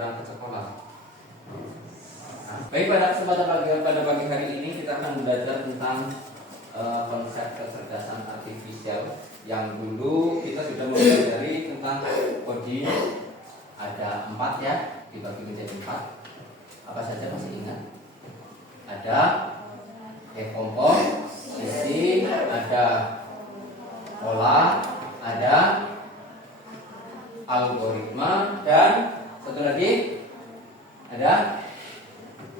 berangkat sekolah. Baik, pada kesempatan pada pagi hari ini kita akan belajar tentang konsep kecerdasan artifisial. Yang dulu kita sudah mempelajari tentang coding, ada 4 ya, dibagi menjadi 4. Apa saja masih ingat? Ada dekomposisi, ada pola, ada algoritma, dan satu lagi ada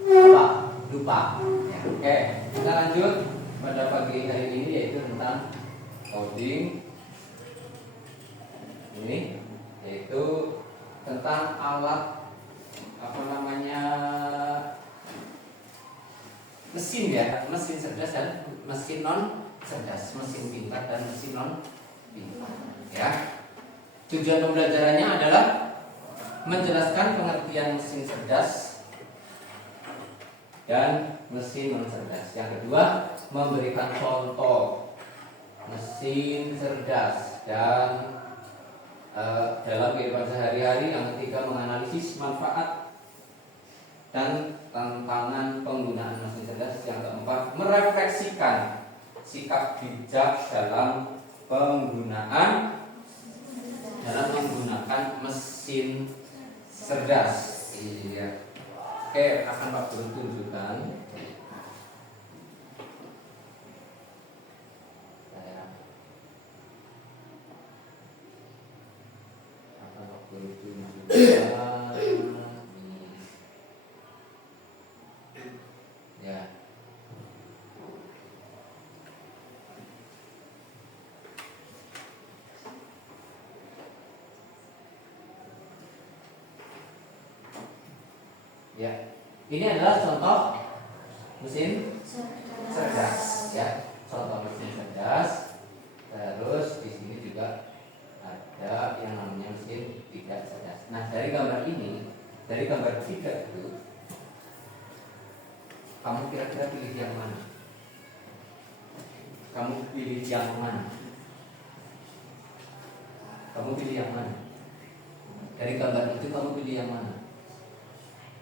apa? Lupa. Ya, oke, kita lanjut pada pagi hari ini yaitu tentang coding. Ini yaitu tentang alat mesin ya, mesin cerdas dan mesin non cerdas, mesin pintar dan mesin non pintar. Ya. Tujuan pembelajarannya adalah menjelaskan pengertian mesin cerdas dan mesin non cerdas. Yang kedua, memberikan contoh mesin cerdas dan dalam kehidupan sehari-hari. Yang ketiga, menganalisis manfaat dan tantangan penggunaan mesin cerdas. Yang keempat, merefleksikan sikap bijak dalam menggunakan mesin cerdas. Ini dia. Oke, akan Pak Guru tunjukkan. Akan Pak Guru tunjukkan. Ya. Ya, ini adalah contoh mesin cerdas, ya, contoh mesin cerdas. Terus di sini juga ada yang namanya mesin tidak cerdas. Nah, dari gambar ini, dari gambar 3 itu, kamu kira-kira pilih yang mana? Kamu pilih yang mana? Kamu pilih yang mana? Dari gambar itu kamu pilih yang mana?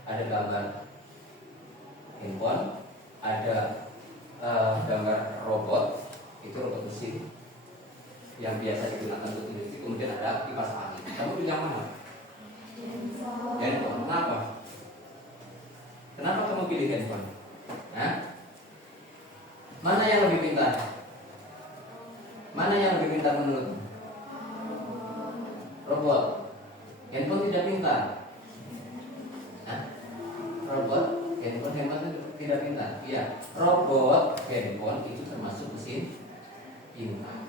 Ada gambar handphone, ada gambar robot, itu robot mesin yang biasa digunakan untuk industri. Kemudian ada kipas angin. Kamu pilih yang mana? Handphone. Kenapa? Kenapa kamu pilih handphone? Hah? Mana yang lebih pintar? Mana yang lebih pintar menurutmu? Robot. Handphone tidak pintar. Robot, handphone tidak pintar. Iya, robot, handphone itu termasuk mesin pintar.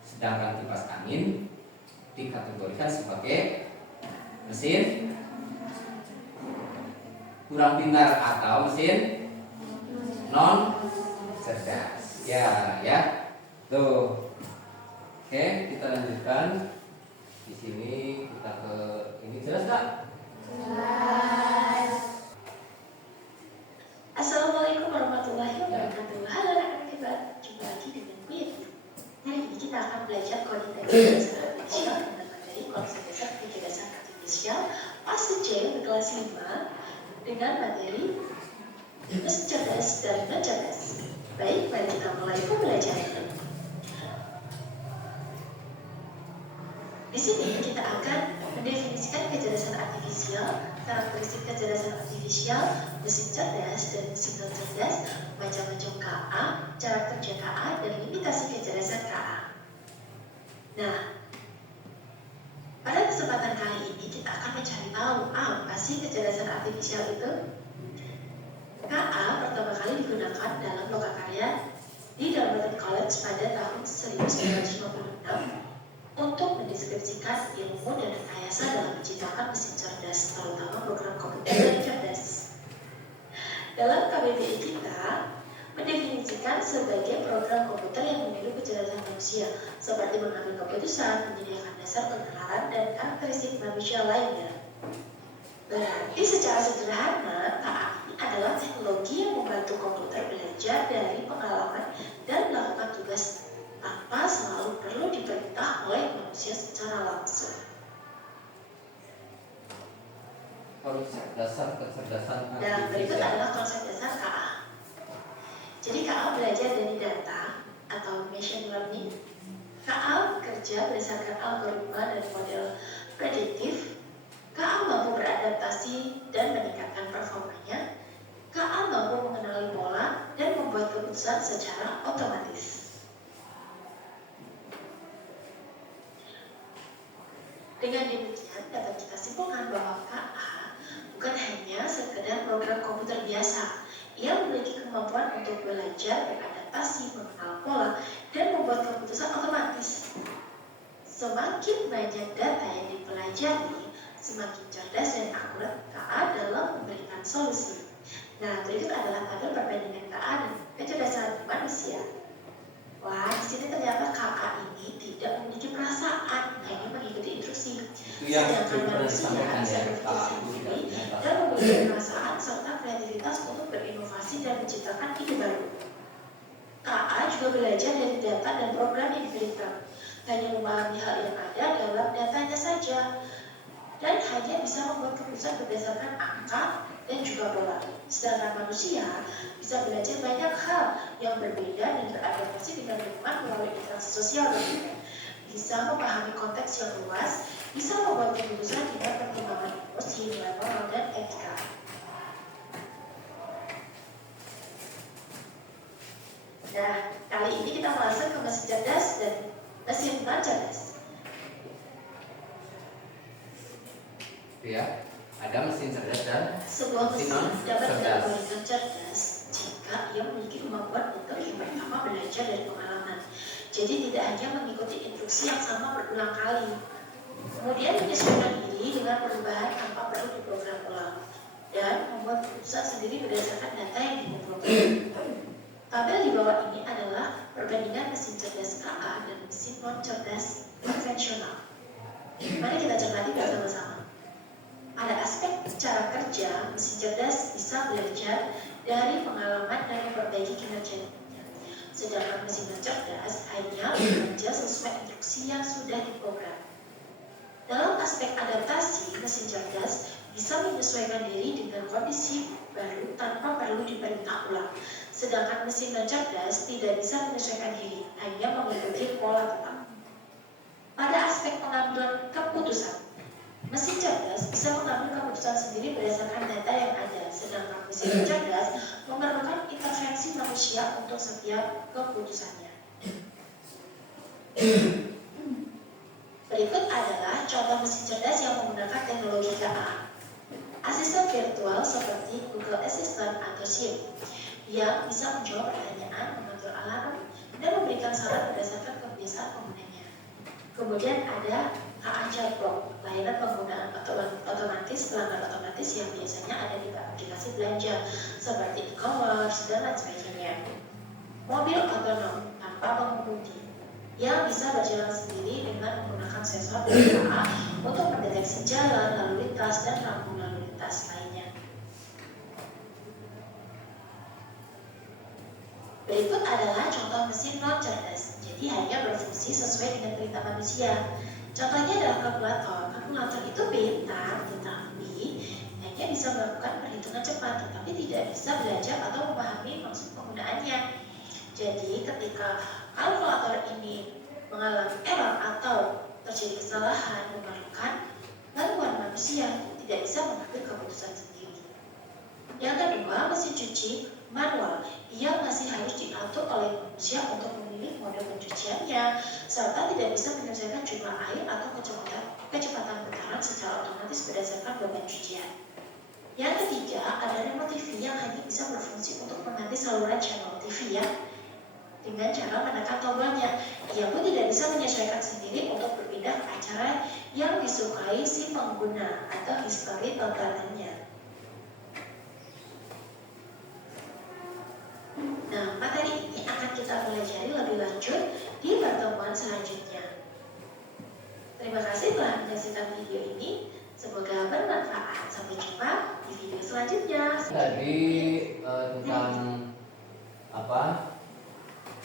Sedangkan kipas angin dikategorikan sebagai mesin kurang pintar atau mesin non cerdas. Ya. Tuh. Oke, kita lanjutkan. Di sini kita ke ini, jelas tak? Assalamualaikum warahmatullahi wabarakatuh. Halo anak-anak hebat, jumpa lagi dengan gue. Hari ini kita akan belajar coding kecerdasan artifisial dengan materi konsep dasar kecerdasan artifisial fase C kelas 5 dengan materi mesin cerdas dan non cerdas. Baik, mari kita mulai pembelajaran. Di sini kita akan mendefinisikan kecerdasan artifisial, karakteristik kecerdasan artifisial, mesin cerdas dan mesin non cerdas, macam-macam KA, cara kerja KA, dan limitasi kecerdasan KA. Nah, pada kesempatan kali ini kita akan mencari tahu apa sih kecerdasan artifisial itu. KA pertama kali digunakan dalam lokakarya di Dartmouth College pada tahun 1956 untuk mendeskripsikan ilmu dan rekayasa dalam menciptakan mesin cerdas, terutama program komputer yang cerdas. Dalam KBBI kita mendefinisikan sebagai program komputer yang meniru kecerdasan manusia, seperti mengambil keputusan, menyediakan dasar pengenalan, dan karakteristik manusia lainnya. Berarti secara sederhana, KA adalah teknologi yang membantu komputer belajar dari pengalaman dan melakukan tugas tanpa selalu perlu diperintah oleh manusia secara langsung. konsep dasar kecerdasan Dan berikut artifisial. adalah konsep dasar KA. Jadi KA belajar dari data atau machine learning. KA bekerja berdasarkan algoritma dan model prediktif. KA mampu beradaptasi dan meningkatkan performanya. KA mampu mengenali pola dan membuat keputusan secara otomatis. Dengan demikian, dapat kita simpulkan bahwa KA bukan hanya sekedar program komputer biasa. Ia memiliki kemampuan untuk belajar, beradaptasi, mengenal pola, dan membuat keputusan otomatis. Semakin banyak data yang dipelajari, semakin cerdas dan akurat KA dalam memberikan solusi. Nah, berikut adalah tabel perbandingan KA dan kecerdasan manusia. Wah, di sini ternyata KA ini tidak memiliki perasaan, hanya mengikuti instruksi. Itu yang Sedangkan pernah manusia disampaikan bisa ya, berpikir Pak. sendiri dan memiliki perasaan serta kreativitas untuk berinovasi dan menciptakan ide baru. KA juga belajar dari data dan program yang diberikan, hanya memahami hal yang ada dalam datanya saja, dan hanya bisa membuat keputusan berdasarkan angka dan juga pola. Sedangkan manusia bisa belajar banyak hal yang berbeda dan beradaptasi dengan lingkungan melalui interaksi sosial dan budaya. Bisa memahami konteks yang luas, bisa membuat keputusan dengan pertimbangan emosi, nilai moral, dan etika. Nah, kali ini kita masuk ke mesin cerdas dan mesin non cerdas. Ya, ada mesin cerdas dan Sebuah mesin non dapat cerdas. dikategorikan cerdas jika ia memiliki kemampuan untuk yang pertama belajar dari pengalaman. Jadi tidak hanya mengikuti instruksi yang sama berulang kali. Kemudian menyesuaikan diri dengan perubahan tanpa perlu diprogram ulang. Dan membuat keputusan sendiri berdasarkan data yang dikumpulkan. Tabel di bawah ini adalah perbandingan mesin cerdas KA dan mesin non cerdas konvensional. Mari kita cermati bersama-sama. Ada aspek cara kerja, mesin cerdas bisa belajar dari pengalaman dan memperbaiki kinerjanya. Sedangkan mesin non cerdas hanya bekerja sesuai instruksi yang sudah diprogram. Dalam aspek adaptasi, mesin cerdas bisa menyesuaikan diri dengan kondisi baru tanpa perlu diperintah ulang. Sedangkan mesin non cerdas tidak bisa menyesuaikan diri, hanya mengikuti pola tetap. Pada aspek pengambilan keputusan, mesin cerdas bisa mengambil keputusan sendiri berdasarkan data yang ada, sedangkan mesin non cerdas memerlukan intervensi manusia untuk setiap keputusannya. Berikut adalah contoh mesin cerdas yang menggunakan teknologi KA. Asisten virtual seperti Google Assistant atau Siri yang bisa menjawab pertanyaan, mengatur alarm, dan memberikan saran berdasarkan kebiasaan penggunanya. Kemudian ada KA Chatbot, layanan penggunaan otomatis, pelanggan otomatis yang biasanya ada di aplikasi belanja seperti e-commerce dan lain sebagainya. Mobil otonom tanpa pengemudi yang bisa berjalan sendiri dengan menggunakan sensor dan KA untuk mendeteksi jalan, lalu lintas, dan lampu lalu lintas lainnya. Berikut adalah contoh mesin non cerdas, jadi hanya berfungsi sesuai dengan perintah manusia. Contohnya adalah kalkulator. Kalkulator itu pintar, tetapi hanya bisa melakukan perhitungan cepat, tetapi tidak bisa belajar atau memahami maksud penggunaannya. Jadi ketika kalkulator ini mengalami error atau terjadi kesalahan, memerlukan bantuan manusia, tidak bisa mengambil keputusan sendiri. Yang kedua, mesin cuci manual yang masih harus diatur oleh manusia untuk memilih mode pencuciannya, serta tidak bisa menyelesaikan jumlah air atau kecepatan putaran secara otomatis berdasarkan beban cucian. Yang ketiga, ada remote TV yang hanya bisa berfungsi untuk mengganti saluran channel TV ya, dengan cara menekan tombolnya. Ia pun tidak bisa menyesuaikan sendiri untuk berpindah ke acara yang disukai si pengguna atau histori tontonannya. Nah, materi ini akan kita pelajari lebih lanjut di pertemuan selanjutnya. Terima kasih telah menyaksikan video ini. Semoga bermanfaat. Sampai jumpa di video selanjutnya. Tadi tentang apa?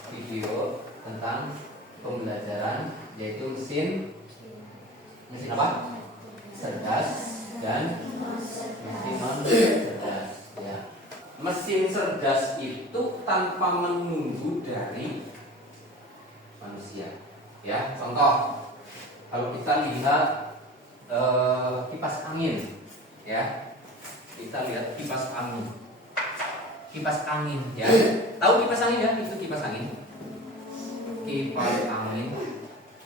Video tentang pembelajaran, yaitu mesin apa? Cerdas dan mesin non cerdas. Ya. Mesin cerdas itu tanpa menunggu dari manusia. Ya, contoh kalau kita lihat kipas angin, ya, kita lihat kipas angin. Kipas angin, ya. Tahu kipas angin ya? Itu kipas angin. Kipas angin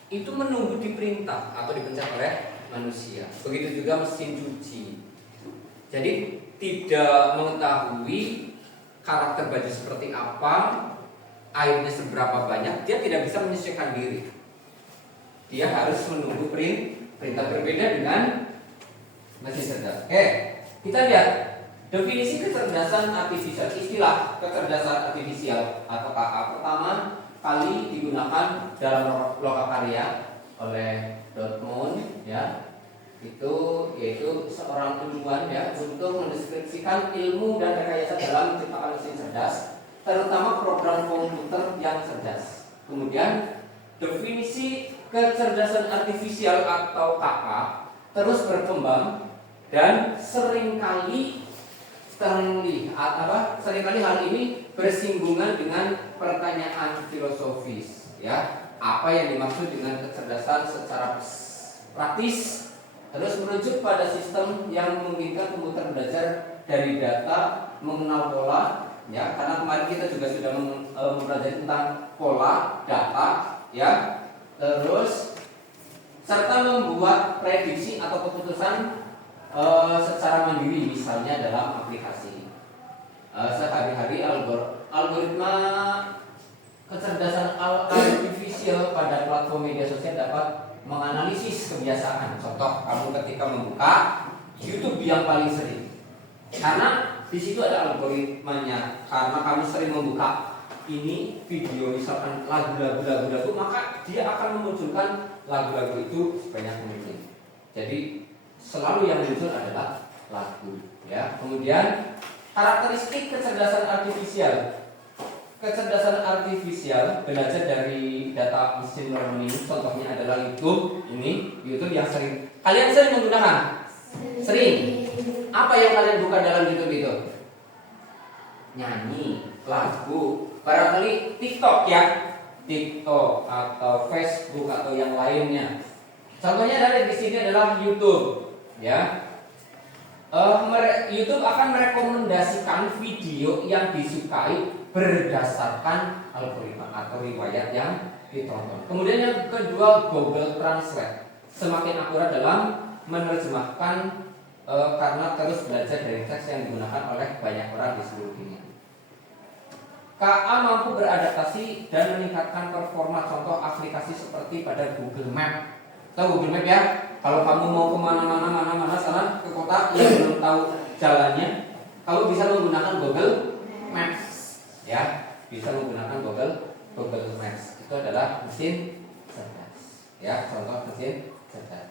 itu menunggu diperintah atau dipencet oleh manusia. Begitu juga mesin cuci. Jadi tidak mengetahui karakter baju seperti apa, airnya seberapa banyak, dia tidak bisa menyesuaikan diri. Dia harus menunggu perintah, berbeda dengan mesin cerdas. Oke, kita lihat definisi kecerdasan artifisial. Istilah kecerdasan artifisial atau KA pertama kali digunakan dalam lokakarya oleh Dortmund, ya, itu yaitu seorang ilmuwan, ya, untuk mendeskripsikan ilmu dan rekayasa dalam menciptakan mesin cerdas, terutama program komputer yang cerdas. Kemudian definisi kecerdasan artifisial atau KA terus berkembang dan seringkali hal ini bersinggungan dengan pertanyaan filosofis, ya. Apa yang dimaksud dengan kecerdasan secara praktis, terus merujuk pada sistem yang memungkinkan komputer belajar dari data, mengenal pola, ya, karena kemarin kita juga sudah mempelajari tentang pola data, ya, terus serta membuat prediksi atau keputusan secara mandiri, misalnya dalam aplikasi. Sehari-hari algoritma kecerdasan artifisial pada platform media sosial dapat menganalisis kebiasaan. Contoh, kamu ketika membuka YouTube yang paling sering, karena di situ ada algoritmanya. Karena kamu sering membuka ini video, misalkan lagu-lagu, maka dia akan memunculkan lagu-lagu itu sebanyak mungkin. Jadi selalu yang muncul adalah lagu, ya. Kemudian karakteristik kecerdasan artifisial. Kecerdasan artifisial belajar dari data machine learning. Contohnya adalah YouTube. Ini YouTube yang kalian sering menggunakan. Sering. Apa yang kalian buka dalam YouTube itu? Nyanyi, lagu, barangkali TikTok, ya. TikTok atau Facebook atau yang lainnya. Contohnya dari di sini adalah YouTube. Ya, YouTube akan merekomendasikan video yang disukai berdasarkan algoritma atau riwayat yang ditonton. Kemudian yang kedua, Google Translate semakin akurat dalam menerjemahkan karena terus belajar dari teks yang digunakan oleh banyak orang di seluruh dunia. KA mampu beradaptasi dan meningkatkan performa, contoh aplikasi seperti pada Google Map. Tahu Google Map, ya? Kalau kamu mau kemana-mana sana ke kota yang belum tahu jalannya, kamu bisa menggunakan Google Maps, ya, bisa menggunakan Google Maps. Itu adalah mesin cerdas, ya, contoh mesin cerdas.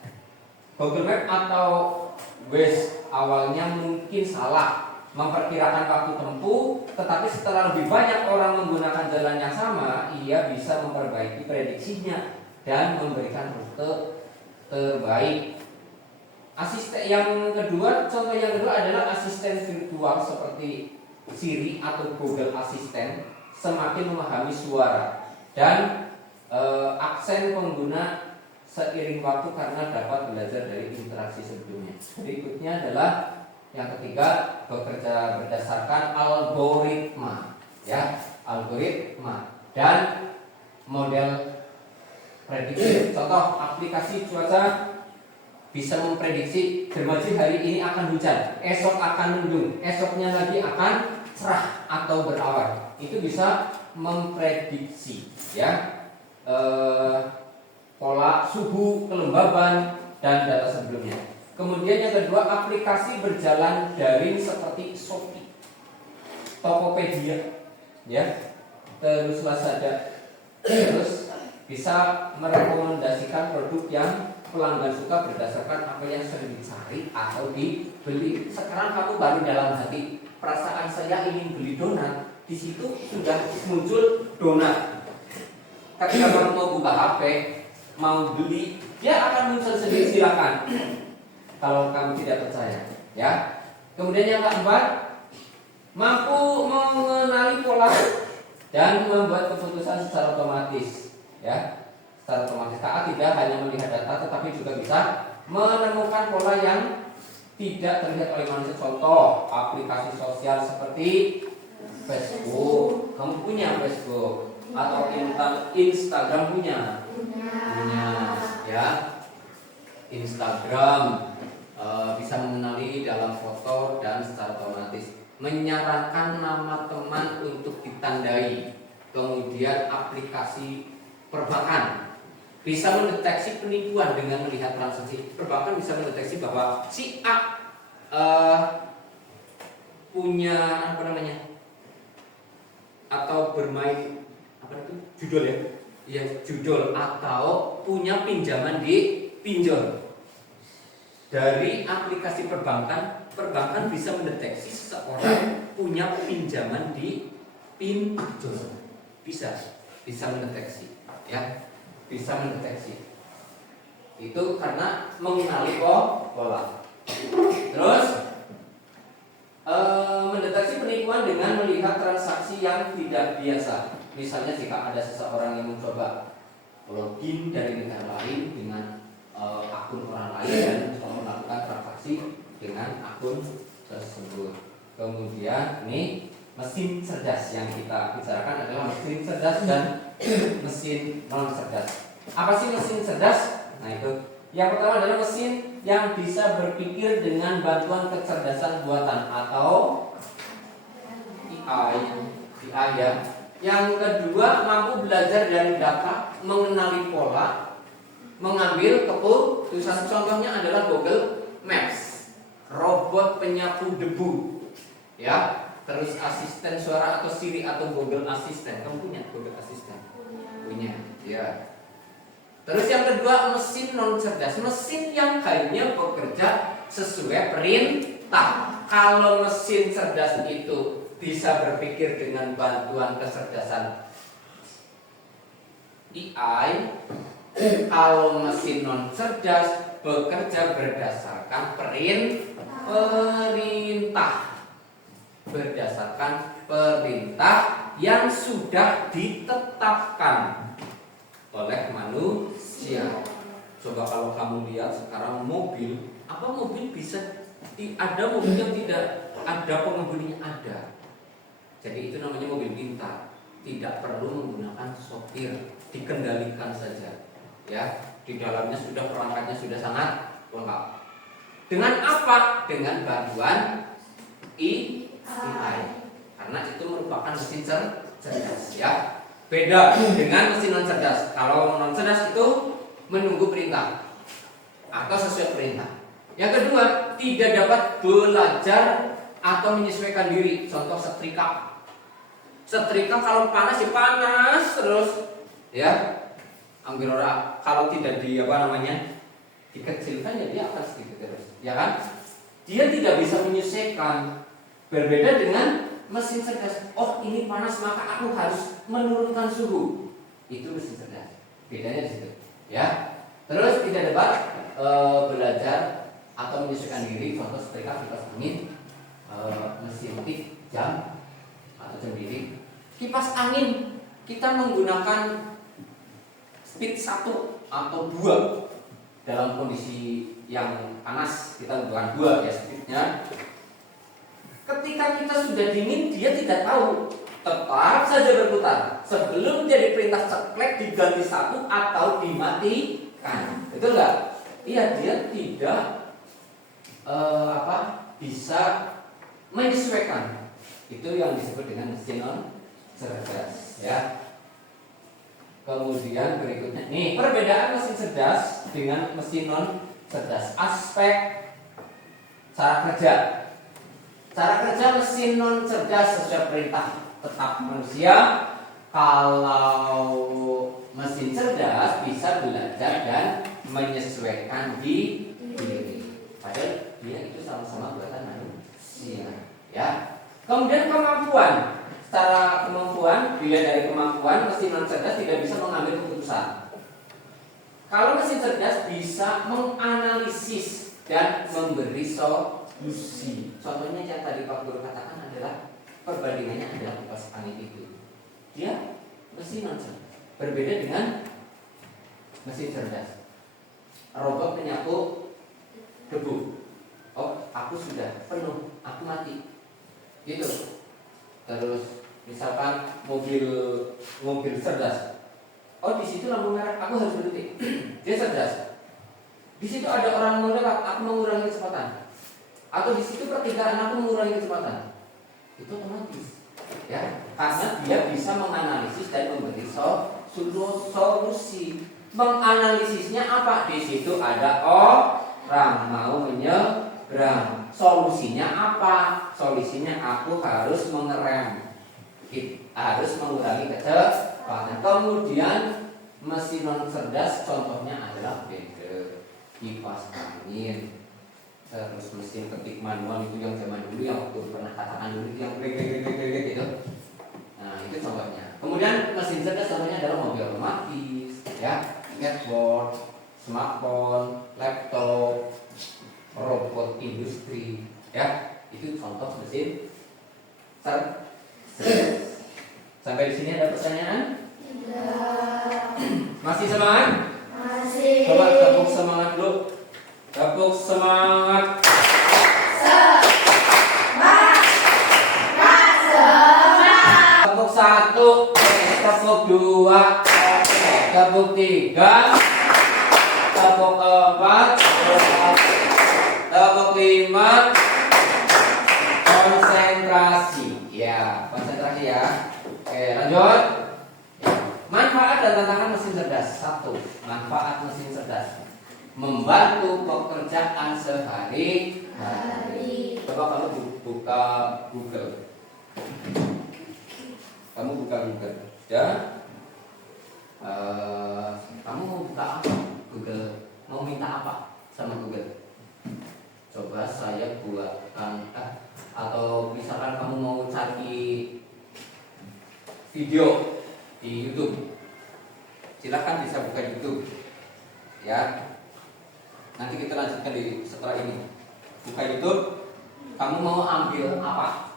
Google Map atau Waze awalnya mungkin salah memperkirakan waktu tempuh, tetapi setelah lebih banyak orang menggunakan jalan yang sama, ia bisa memperbaiki prediksinya dan memberikan rute terbaik. Contoh yang kedua adalah asisten virtual seperti Siri atau Google Assistant semakin memahami suara dan aksen pengguna seiring waktu karena dapat belajar dari interaksi sebelumnya. Berikutnya adalah yang ketiga, bekerja berdasarkan algoritma, ya, algoritma dan model prediksi. Contoh, aplikasi cuaca bisa memprediksi Germany hari ini akan hujan, esok akan mendung, esoknya lagi akan cerah atau berawan. Itu bisa memprediksi, ya, pola suhu, kelembaban dan data sebelumnya. Kemudian yang kedua, aplikasi berjalan daring seperti Shopee, Tokopedia, ya, terus Lazada, terus bisa merekomendasikan produk yang pelanggan suka berdasarkan apa yang sering dicari atau dibeli. Sekarang kamu baru dalam hati, perasaan saya ingin beli donat, di situ sudah muncul donat. Ketika kamu mau buka HP, mau beli, dia akan muncul sendiri, silakan. kalau kamu tidak percaya, ya. Kemudian yang keempat, mampu mengenali pola dan membuat keputusan secara otomatis, ya. Secara otomatis. KA tidak hanya melihat data, tetapi juga bisa menemukan pola yang tidak terlihat oleh manusia. Contoh aplikasi sosial seperti Facebook. Kamu punya Facebook atau Instagram punya, ya. Instagram bisa mengenali dalam foto dan secara otomatis menyarankan nama teman untuk ditandai. Kemudian aplikasi perbankan bisa mendeteksi penipuan dengan melihat transaksi. Perbankan bisa mendeteksi bahwa si A punya apa namanya, atau bermain apa itu judul, ya, ya judul, atau punya pinjaman di pinjol. Dari aplikasi perbankan, perbankan bisa mendeteksi seseorang punya pinjaman di pinjol. Bisa mendeteksi, ya. Bisa mendeteksi. Itu karena mengenali pola. Terus mendeteksi penipuan dengan melihat transaksi yang tidak biasa. Misalnya jika ada seseorang yang mencoba login dari negara lain dengan akun orang lain dan melakukan transaksi dengan akun tersebut. Kemudian ini mesin cerdas yang kita bicarakan adalah mesin cerdas dan mesin non cerdas. Apa sih mesin cerdas? Nah itu, yang pertama adalah mesin yang bisa berpikir dengan bantuan kecerdasan buatan atau AI, ya. Yang kedua, mampu belajar dari data, mengenali pola, mengambil keputusan. Contohnya adalah Google Maps, robot penyapu debu, ya. Terus asisten suara atau Siri atau Google Assistant. Kamu punya Google Assistant? Punya, ya. Terus yang kedua, mesin non cerdas, mesin yang hanya bekerja sesuai perintah. Kalau mesin cerdas itu bisa berpikir dengan bantuan kecerdasan AI, kalau mesin non cerdas bekerja berdasarkan perintah yang sudah ditetapkan oleh manusia. Coba kalau kamu lihat sekarang mobil, apa mobil bisa ada mobil yang tidak ada pengemudinya? Ada. Jadi itu namanya mobil pintar, tidak perlu menggunakan sopir, dikendalikan saja, ya. Di dalamnya sudah perangkatnya sudah sangat lengkap. Dengan apa? Dengan bantuan AI. Karena itu merupakan mesin cerdas, ya. Beda dengan mesin non cerdas. Kalau non cerdas itu menunggu perintah atau sesuai perintah. Yang kedua, tidak dapat belajar atau menyesuaikan diri. Contoh setrika. Setrika kalau panas ya panas terus, ya. Ambil orang kalau tidak dikecilkan ya dia akan sedikit terus, ya kan? Dia tidak bisa menyesuaikan. Berbeda dengan mesin cerdas. Oh ini panas maka aku harus menurunkan suhu. Itu mesin cerdas. Bedanya di situ, ya. Terus tidak dapat belajar atau menyesuaikan diri. Contoh setrika, kipas angin, mesin tik, jam atau jam dinding. Kipas angin kita menggunakan speed 1 atau 2 dalam kondisi yang panas, kita menggunakan 2 ya speednya. Ketika kita sudah dingin, dia tidak tahu, tetap saja berputar. Sebelum jadi perintah ceklek diganti 1 atau dimatikan. Betul nggak? Iya, dia tidak bisa menyesuaikan. Itu yang disebut dengan mesin non cerdas, ya. Kemudian berikutnya, nih perbedaan mesin cerdas dengan mesin non cerdas. Aspek cara kerja. Cara kerja mesin non cerdas sesuai perintah tetap manusia. Kalau mesin cerdas bisa belajar dan menyesuaikan diri. Padahal dia itu sama-sama buatan manusia, ya. Kemudian kemampuan. Secara kemampuan, dilihat dari kemampuan, mesin non cerdas tidak bisa mengambil keputusan. Kalau mesin cerdas bisa menganalisis dan memberi solusi. Contohnya yang tadi Pak Guru katakan adalah perbandingannya adalah kipas angin itu. Dia mesin non cerdas, berbeda dengan mesin cerdas. Robot penyapu debu. Oh, aku sudah penuh, aku mati. Gitu. Terus misalkan mobil cerdas. Oh, di situ lampu merah, aku harus berhenti. Dia cerdas. Di situ ada orang mau lewat, aku mengurangi kecepatan. Atau di situ pertigaan, aku mengurangi kecepatan. Itu otomatis, ya, karena dia bisa menganalisis dan memberi solusi. Menganalisisnya apa? Di situ ada orang mau menyeberang. Solusinya apa? Solusinya aku harus mengerem, harus mengurangi kecepatan. Kemudian mesin non cerdas contohnya adalah blender, kipas angin, terus mesin ketik manual itu yang zaman dulu yang waktu pernah katakan dulu yang gitu. Nah, itu contohnya. Kemudian mesin cerdas contohnya adalah mobil otomatis, ya, skateboard, smartphone, laptop, robot industri, ya. Itu contoh mesin cerdas. Sampai di sini ada pertanyaan? Masih semangat? Masih. Coba tepuk semangat dulu. Tepuk semangat. Tepuk satu, tepuk dua, tepuk tiga, tepuk empat, tepuk lima. Konsentrasi, ya, konsentrasi ya. Oke, lanjut. Manfaat dan tantangan mesin cerdas. Satu, manfaat mesin cerdas membantu pekerjaan sehari-hari. Coba kamu buka Google. Kamu buka Google, ya. Kamu mau buka apa? Google. Mau minta apa sama Google? Coba saya buatkan atau misalkan kamu mau cari video di YouTube, silakan bisa buka YouTube, ya. Nanti kita lanjutkan setelah ini. Buka YouTube, kamu mau ambil apa?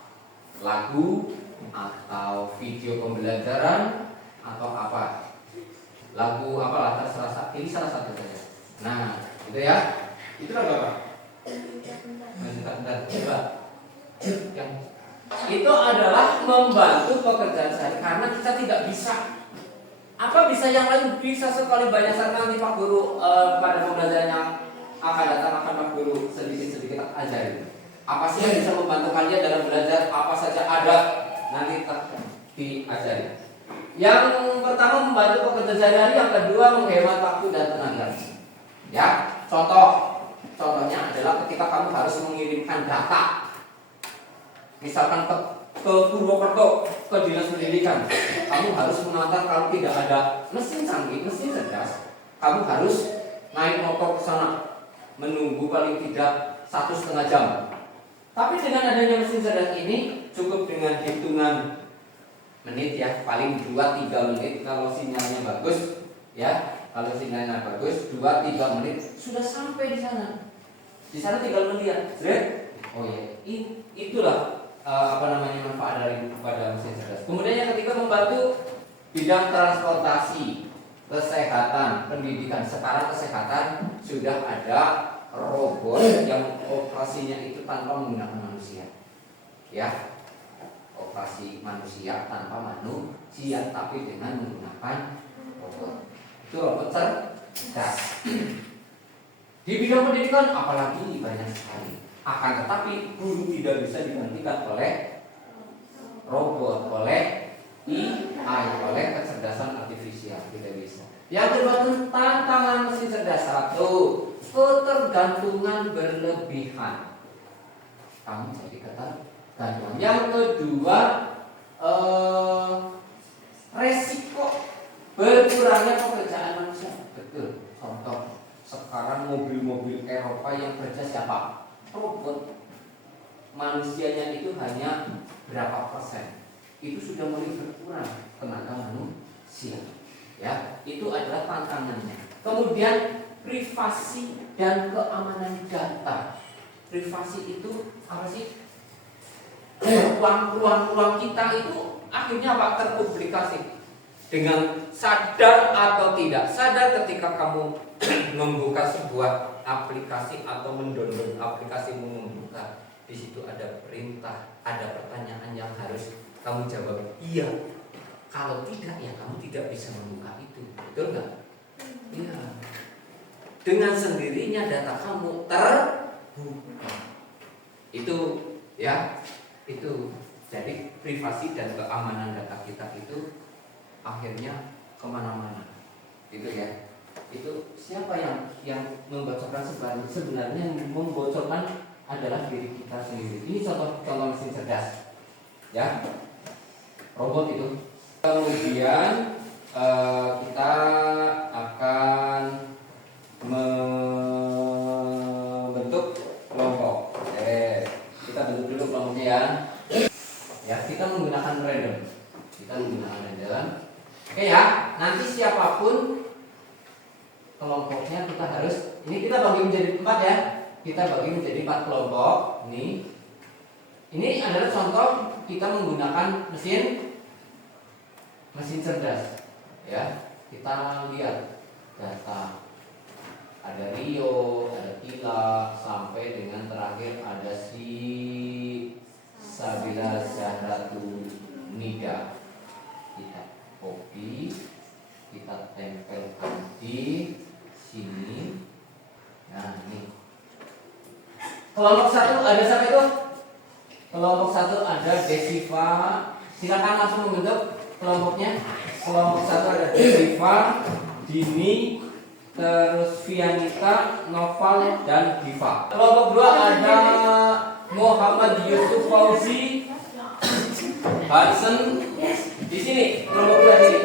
Lagu atau video pembelajaran atau apa? Lagu apalah terserah. Ini salah satu saja. Nah, itu ya. Itu lagu apa? Bentar. Coba. Yang itu adalah membantu pekerjaan saya karena kita tidak bisa. Apa bisa yang lain bisa sekali banyak saat nanti Pak Guru pada pembelajaran yang akan datang akan Pak Guru sedikit ajarin. Apa sih yang bisa membantu kalian dalam belajar? Apa saja ada nanti diajari. Yang pertama membantu pekerjaan sehari-hari, yang kedua menghemat waktu dan tenaga. Ya, contohnya adalah ketika kamu harus mengirimkan data. Misalkan ke Purwokerto, ke dinas pendidikan, kamu harus mengantar. Kalau tidak ada mesin canggih, mesin cerdas, kamu harus naik motor ke sana, menunggu paling tidak 1,5 jam. Tapi dengan adanya mesin cerdas ini, cukup dengan hitungan menit ya, paling 2-3 menit kalau sinyalnya bagus, ya. Kalau sinyalnya bagus, 2-3 menit sudah sampai di sana. Di sana tinggal melihat, oh ya, itulah manfaat dari pada mesin cerdas. Kemudian yang ketiga membantu bidang transportasi, kesehatan, pendidikan. Sekarang kesehatan sudah ada robot yang operasinya itu tanpa menggunakan manusia, ya, operasi manusia tanpa manusia tapi dengan menggunakan robot. Itu robot cerdas. Di bidang pendidikan apalagi banyak sekali. Akan tetapi guru tidak bisa digantikan oleh robot, oleh AI, oleh kecerdasan artifisial, tidak bisa. Yang kedua, tantangan mesin cerdas. Satu, ketergantungan berlebihan. Kamu jadi ketergantungan. Yang kedua, resiko berkurangnya pekerjaan manusia. Betul. Contoh, sekarang mobil-mobil Eropa yang kerja siapa? Robot. Manusianya itu hanya berapa persen? Itu sudah mulai berkurang tenaga manusia. Ya, itu adalah tantangannya. Kemudian privasi dan keamanan data. Privasi itu apa sih? Ruang kita itu akhirnya apa? Terpublikasi. Dengan sadar atau tidak sadar, ketika kamu membuka sebuah aplikasi atau mendownload aplikasi, membuka, di situ ada perintah, ada pertanyaan yang harus kamu jawab iya. Kalau tidak, ya kamu tidak bisa membuka itu. Betul nggak? Iya. Dengan sendirinya data kamu terbuka. Itu ya, itu. Jadi privasi dan keamanan data kita itu akhirnya kemana-mana. Itu ya. Itu siapa yang membocorkan? Sebenarnya yang membocorkan adalah diri kita sendiri. Ini contoh mesin cerdas. Ya. Robot itu. Kemudian kita akan membentuk kelompok. Kita bentuk dulu kelompoknya ya. Ya, kita menggunakan random. Oke ya, nanti siapapun kelompoknya kita harus, ini kita bagi menjadi 4 ya. Kita bagi menjadi 4 kelompok. Ini adalah contoh kita menggunakan mesin cerdas. Ya, kita lihat data. Ada Rio, ada Tila, sampai dengan terakhir ada si Sabila Zahratu Nida. Kita copy, kita tempelkan di sini. Nah, ini. Kelompok 1 ada siapa itu? Kelompok 1 ada Desiva. Silakan langsung membentuk kelompoknya. Kelompok 1 ada Desiva, Dini, terus Vianita, Noval, dan Diva. Kelompok 2 ada Muhammad Yusuf Fauzi, Hansen. Di sini kelompok 2 ini.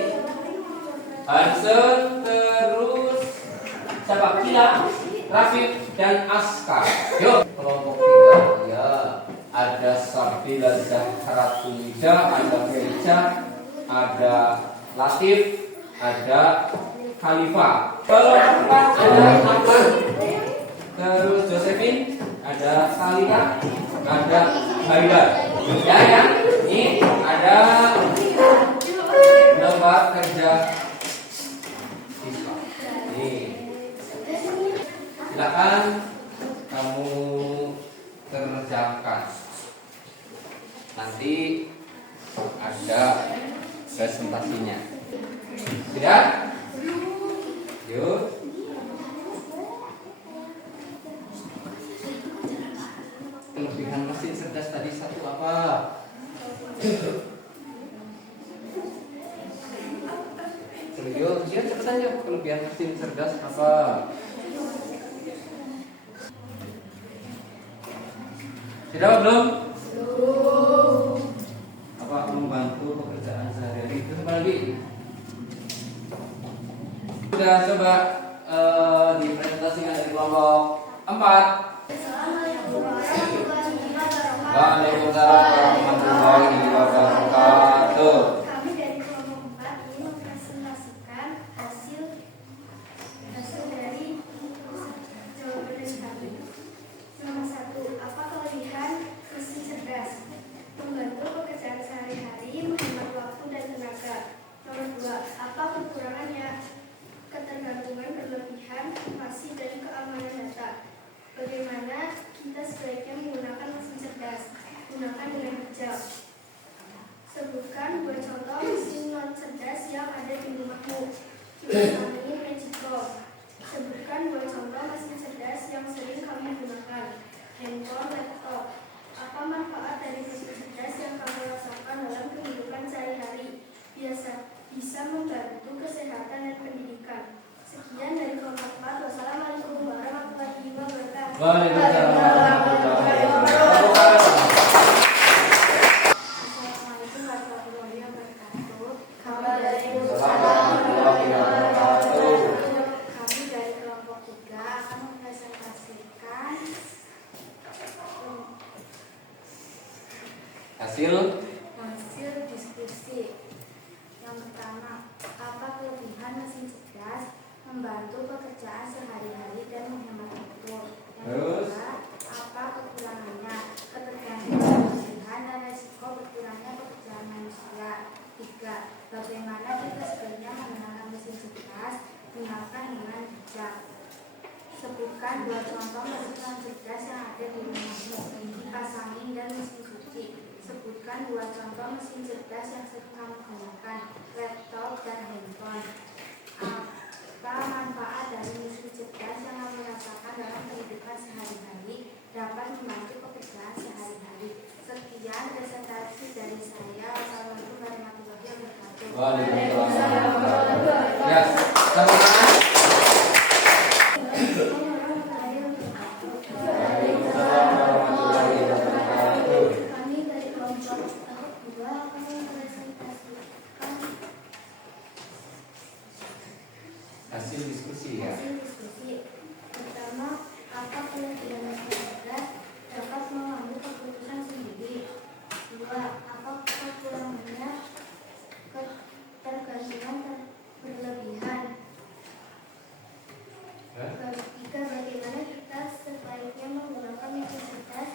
Hansen, terus siapa? Kila, Rafif, dan Aska. Yuk, kelompok 3 ya. Ada Sabila Zahratu Nida, ada Felicia, ada Latif, ada Khalifah. Kelompok 4 ada Ahmad, terus Josephine, ada Salika, ada Haidar. Ya, ini ada lembar kerja siswa. Nih, silakan kamu kerjakan. Nanti ada presentasinya. Tidak? Yuk. Kelebihan mesin cerdas tadi satu apa? Yuk, dia cepetan yuk. Kelebihan mesin cerdas apa? Sudah belum? Apa membantu pekerjaan sehari-hari? Itu apa lagi? Sudah coba dipresentasikan dari kelompok 4. Waalaikumsalam warahmatullahi wabarakatuh. Kami dari kelompok 4 ini mempresentasikan hasil dari jawaban dari kami. Nomor 1, apa kelebihan mesin cerdas? Membantu pekerjaan sehari-hari, menghemat waktu dan tenaga. Nomor 2, apa kekurangannya? Ketergantungan berlebihan, privasi dan keamanan data. Bagaimana kita sebaiknya menggunakan mesin cerdas? Gunakan dengan bijak. Sebutkan 2 contoh mesin non cerdas yang ada di rumahmu. Kipas Magic Box. Sebutkan 2 contoh mesin cerdas yang sering kamu gunakan. Handphone, laptop. Apa manfaat dari mesin cerdas yang kamu rasakan dalam kehidupan sehari-hari? Bisa membantu kesehatan dan pendidikan. Sekian dari kelompok 4. Wassalamualaikum warahmatullahi wabarakatuh. Waalaikumsalam warahmatullahi wabarakatuh. Assalamualaikum warahmatullahi wabarakatuh. Waalaikumsalam warahmatullahi wabarakatuh. Kami dari kelompok 3 akan mempresentasikan Hasil diskusi. Yang pertama, apa kelebihan mesin cerdas? membantu pekerjaan sehari-hari dan menghemat waktu. Yang Terus? kedua, apa kekurangannya? Ketergantungan kebutuhan dan resiko berkurangnya pekerjaan manusia. Tiga, bagaimana kita sebenarnya menggunakan mesin cerdas? Gunakan dengan bijak. Sebutkan 2 contoh mesin cerdas yang ada di rumahmu. Kipas angin dan mesin cuci. Sebutkan 2 contoh mesin cerdas yang sering kamu gunakan. Laptop dan handphone. Apa manfaat dari mesin cerdas yang kamu rasakan dalam kehidupan sehari-hari dapat membantu pekerjaan sehari-hari? Sekian presentasi dari saya. Wassalamualaikum warahmatullahi wabarakatuh. Waalaikumsalam. Ya, tepuk tangan. Kami dari kelompok tahap 2 akan mempresentasikan Hasil diskusi ya. hasil diskusi. Pertama, apa kelebihan mesin cerdas dapat mengambil keputusan sendiri? 2. Apa kekurangannya? Ketergantungan berlebihan. Ketiga, bagaimana kita sebaiknya menggunakan mesin cerdas?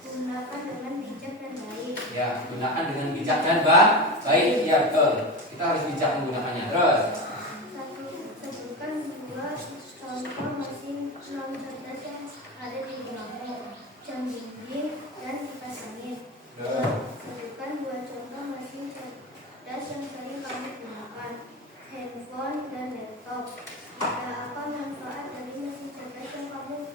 Gunakan dengan bijak dan baik. Ya, gunakan dengan bijak dan baik. Ya, betul. Kita harus bijak menggunakannya. Terus. Sebutkan 2 contoh mesin non cerdas yang ada di rumahmu. Jam dinding dan kipas angin. Sebutkan 2 contoh mesin cerdas yang sering kamu gunakan. Handphone dan laptop. Apa manfaat dari mesin cerdas yang kamu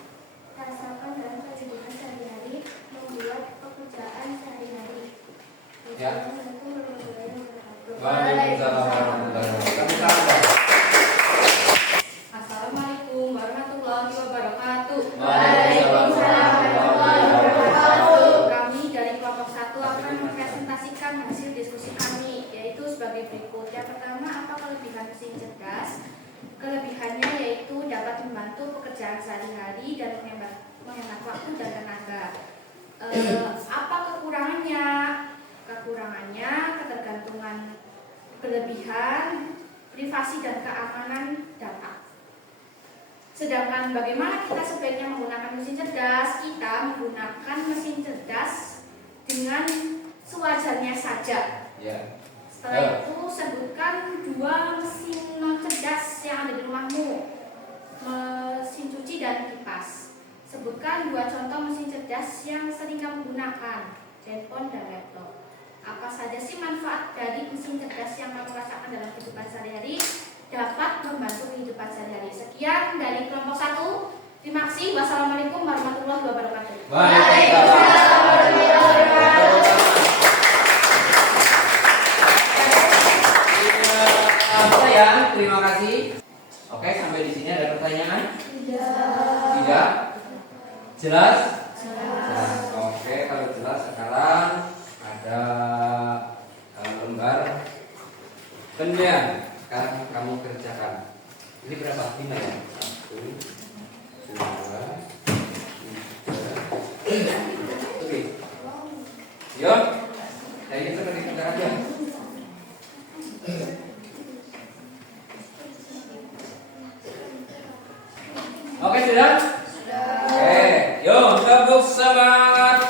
rasakan dalam kehidupan sehari-hari membuat pekerjaan sehari-hari? Ya. Assalamualaikum warahmatullahi wabarakatuh. Waalaikumsalam warahmatullahi wabarakatuh. Assalamualaikum warahmatullahi wabarakatuh. Waalaikumsalam warahmatullahi wabarakatuh. Kami dari kelompok 1 akan mempresentasikan hasil diskusi kami, yaitu sebagai berikut. Yang pertama, apa kelebihan mesin cerdas? Kelebihannya yaitu dapat membantu pekerjaan sehari-hari dan menghemat waktu dan tenaga. Apa kekurangannya? Kekurangannya ketergantungan berlebihan, privasi dan keamanan data. Sedangkan bagaimana kita sebaiknya menggunakan mesin cerdas? Kita menggunakan mesin cerdas dengan sewajarnya saja. Ya. Setelah itu sebutkan 2 mesin non cerdas yang ada di rumahmu, mesin cuci dan kipas. Sebutkan 2 contoh mesin cerdas yang sering kamu gunakan, handphone dan laptop. Apa saja sih manfaat dari mesin cerdas yang kamu rasakan dalam kehidupan sehari-hari dapat membantu kehidupan sehari-hari? Sekian dari kelompok 1. Terima kasih. Wassalamualaikum warahmatullahi wabarakatuh. Ya, terima kasih. Oke, sampai di sini ada pertanyaan? Tidak. Jelas? Jelas. Oke, kalau jelas sekarang ada lembar penilaian. Sekarang kamu kerjakan. Ini berapa? 5 ya? 1, 2, 3. Oke. Yuk. Nah, ini seperti kita aja. Oke, sudah? Oke, yuk tepuk semangat.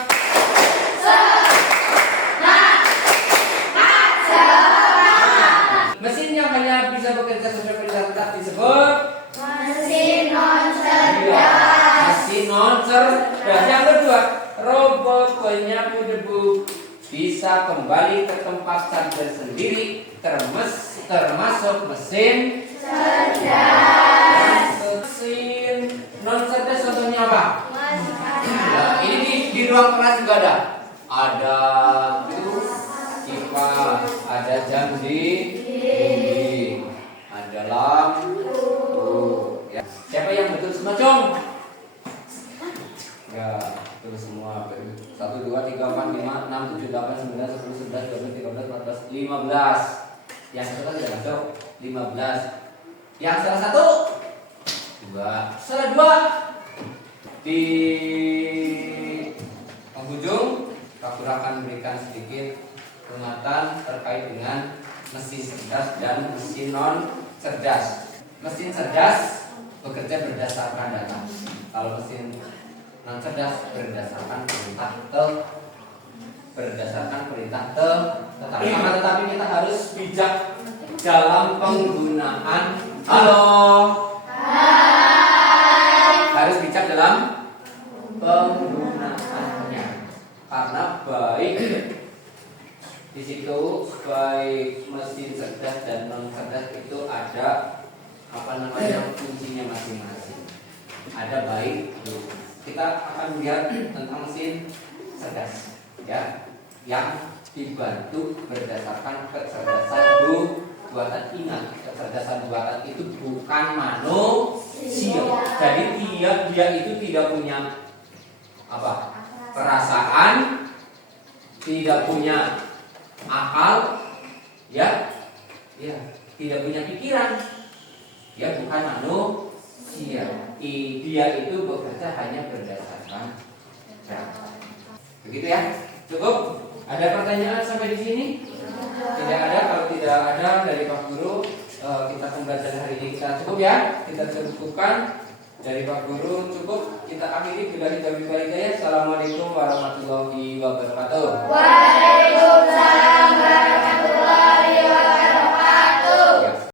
Mesin yang hanya bisa bekerja sesuai perintah tetap disebut Mesin non cerdas. mesin non cerdas. Yang kedua, robot penyapu debu bisa kembali ke tempat charger sendiri, termasuk mesin cerdas. Mesin non cerdas contohnya apa? Nah, ini di ruang kelas juga ada. Ada kipas, ada jam dinding, ada lampu. Ya. Siapa yang betul semua, Cung? Ya, betul semua. 1, 2, 3, 4, 5, 6, 7, 8, 9, 10, 11, 12, 13, 14, 15. Yang satu kan sudah masuk 15. Yang salah satu 2. Salah 2 di penghujung Kak akan memberikan sedikit penguatan terkait dengan mesin cerdas dan mesin non cerdas. Mesin cerdas bekerja berdasarkan data. Kalau mesin non cerdas berdasarkan perintah tetapi kita harus bijak dalam penggunaan. Halo. Harus bijak dalam penggunaannya. Karena baik di situ baik mesin cerdas dan non cerdas itu ada kuncinya masing-masing. Ada baik, kita akan lihat tentang mesin cerdas, ya, yang dibantu berdasarkan kecerdasan buatan. Ingat, kecerdasan buatan itu bukan manusia. Jadi dia itu tidak punya perasaan, tidak punya akal, ya, tidak punya pikiran. Dia bukan manusia. Dia itu bekerja hanya berdasarkan data. Begitu ya? Cukup? Ada pertanyaan sampai di sini? Tidak ada. Kalau tidak ada dari Pak Guru, kita pembelajaran hari ini kita cukup ya. Kita cukupkan dari Pak Guru cukup. Kita akhiri billahi taufiq wal hidayah. Assalamualaikum warahmatullahi wabarakatuh. Waalaikumsalam warahmatullahi wabarakatuh.